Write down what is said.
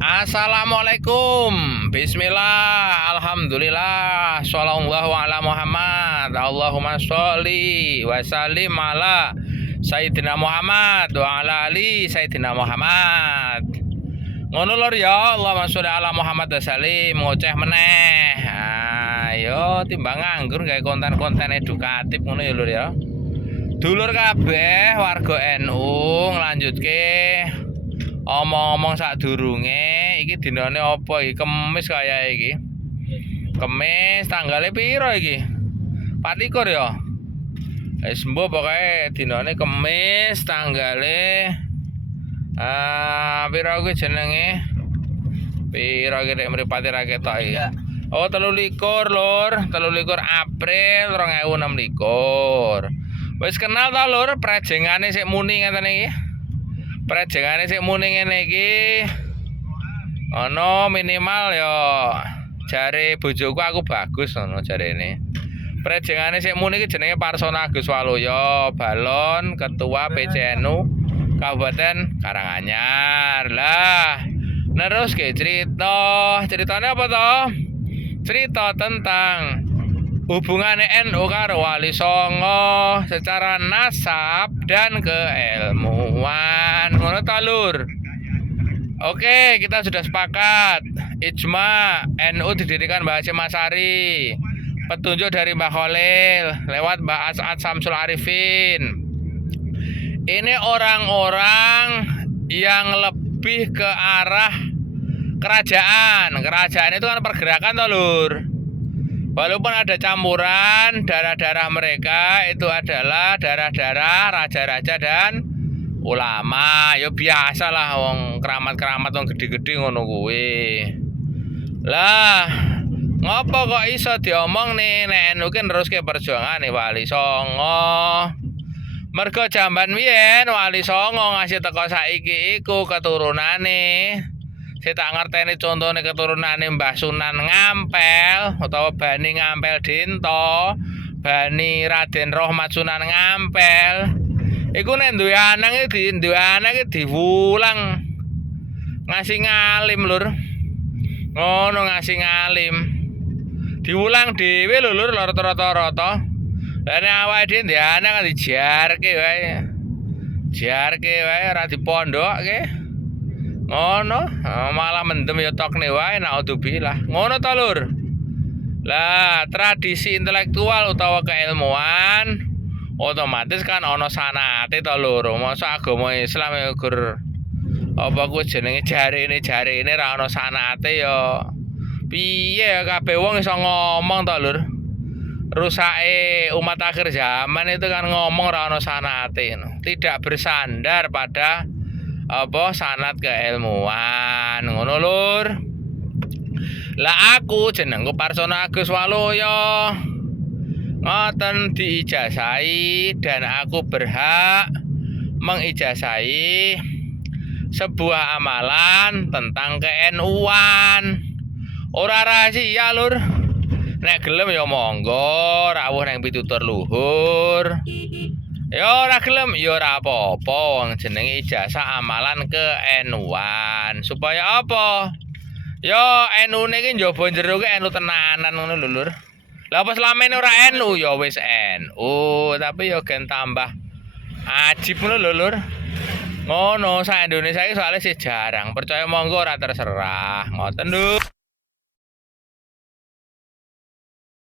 Assalamualaikum. Bismillah. Alhamdulillah. Shallallahu ala Muhammad. Allahumma sholli wa sallim ala Sayyidina Muhammad wa ala ali Sayyidina Muhammad. Ngono lur ya, Allahumma sholli ala Muhammad wa sallim, ngoceh meneh. Ayo timbang nganggur gawe konten-konten edukatif ngono ya lur ya. Dulur kabeh warga NU nglanjutke omong-omong sadurunge iki dinane apa iki? Kemis kaya iki. Kemis tanggale piro iki? 24 ya. Wis mbok pokoke dinane Kemis tanggale piro kuwi jenenge? Piro iki rek mripate ra ketok iki. Oh 23 lur, 23 April 2026. Wis kenal ta lur prejengane sik muni ngeten iki? Prejengane sik muni ngene iki ana minimal ya jare bojoku aku bagus ngono jarene. Prejengane sik muni iki jenenge Parsona Agus Waluyo, balon ketua PCNU Kabupaten Karanganyar. Lah, terus ke ceritanya apa toh? Cerita tentang hubungannya NU karo Wali Songo secara nasab dan keilmuan. Ngono ta lur. Oke, kita sudah sepakat. Ijma NU didirikan Mbah Hasyim Asy'ari. Petunjuk dari Mbah Khalil lewat Mbah As'ad Syamsul Arifin. Ini orang-orang yang lebih ke arah kerajaan. Kerajaan itu kan pergerakan toh lur. Walaupun ada campuran darah-darah mereka itu adalah darah-darah raja-raja dan ulama. Ya biasalah wong keramat-keramat wong gede-gede ngono kuwi. Lah, ngopo kok iso diomong nih nek NU ki neruske perjuangane Wali Songo. Mergo jamban biyen Wali Songo ngasih teko saiki iku keturunane. Saya tak ngerteni contohnya keturunane Mbah Sunan Ngampel utawa Bani Ngampel Dinto, Bani Raden Rohmat Sunan Ngampel. Iku nek duwe anak iki diwulang ngasih ngalim lur. Ngono ngasih ngalim. Diulang dhewe lho lur rata-rata. Lah nek awake dhewe ndek anak kan dijarke wae. Jarke wae ora dipondokke. Ngono, malah mendem ya tokne wae naudzubillah. Ngono ta lur. Lah, tradisi intelektual utawa keilmuan otomatis kan ana sanate ta lur. Masa agama Islam ya gur apa ku jenenge jarene ra ana sanate ya. Piye ya kabeh wong iso ngomong ta lur. Rusake umat akhir zaman itu kan ngomong ra ana sanate. Tidak bersandar pada apa sanad keilmuan ngono lur. Lah aku jenengku Parsona Agus Waluyo. Ngoten diijazahi dan aku berhak mengijazahi sebuah amalan tentang ke-NU-an. Ora rahasia lur. Nek gelem ya monggo rawuh nang pitutur luhur. Ya ora gelem ya ora apa-apa wong jenenge ijazah amalan ke-NU-an. Supaya apa? Ya NU niki njaba jero ke NU tenanan ngono lho lur. Lah apa selamene ora NU ya wis NU, tapi ya gen tambah ajib ngono lho lur. Ngono sak Indonesia iki soalnya sih jarang. Percaya monggo ora terserah. Ngoten lho.